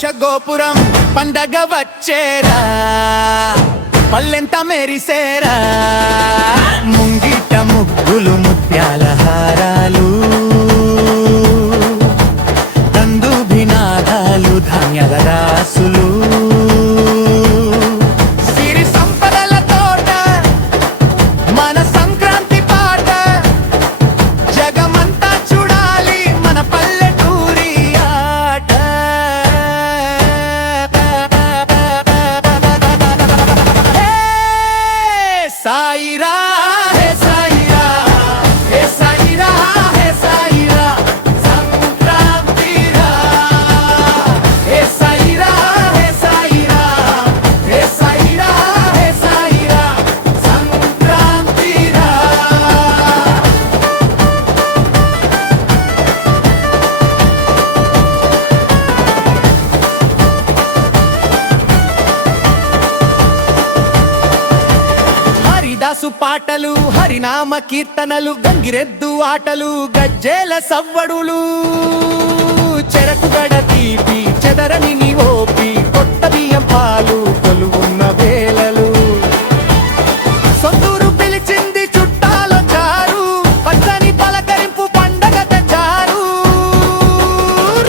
సంతోష గోపురం పండగ వచ్చేరా పల్లెంత మెరిసేరా ముంగిట ముగ్గులు ముత్యాల హారాలు తందుభినాదాలు ధాన్యాల రాసులు సిరి సంపదల తోట మన సంక్రాంతి పాట జగమంతా చూడాలి మన పల్లెటూరి ఆట సాయిరా హే సాయిరా హే సాయిరా హే సాయిరా సంక్రాంతిరా హే సాయిరా హే సాయిరా హే సాయిరా హే సాయిరా సంక్రాంతిరా హరిదాసు పాటలు హరినామ కీర్తనలు గంగిరెద్దు ఆటలు గజ్జేల సవ్వడులు చెరకు గడ తీపి చెదరని నీ ఓపి కొత్త బియ్యం పాలు కొలువున్న వేళలు సొంతూరు పిలిచింది చుట్టాలో చారు పచ్చని పలకరింపు పండగ తెచ్చారు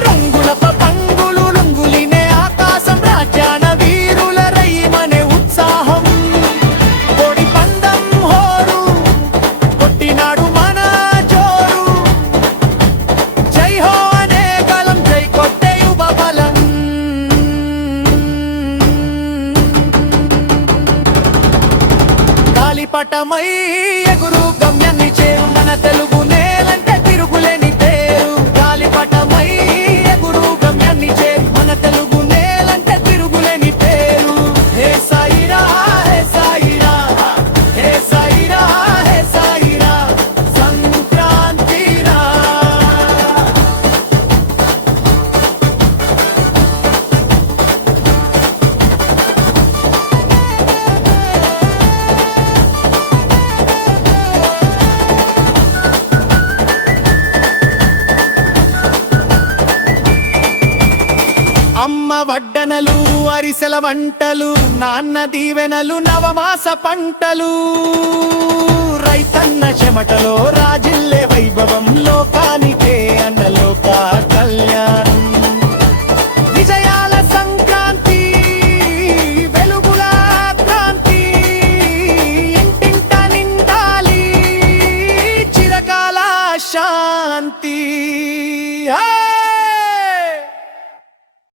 రంగుల పంగులు రంగులినే ఆకాశం రాజ్యాన వీరుల రయ్యమనే ఉత్సాహం కోడి పందం హోరు కొట్టినాడు మన జోరు జై హో అనే గలం జై కొట్టే యువ బలం గాలిపటమై ఎగురు గమ్యాన్ని చేరు మన తెలుగు నేలంటే తిరుగులేని పేరు గాలిపటమై ఎగురు గమ్యాన్ని చేరు మన తెలుగు నేలంటే తిరుగులేని పేరు హే సాయిరా హే సాయిరా హే సాయిరా హే సాయిరా సంక్రాంతిరా అమ్మ వడ్డనలు అరిసెల వంటలు నాన్న దీవెనలు నవమాస పంటలు రైతన్న చెమటలో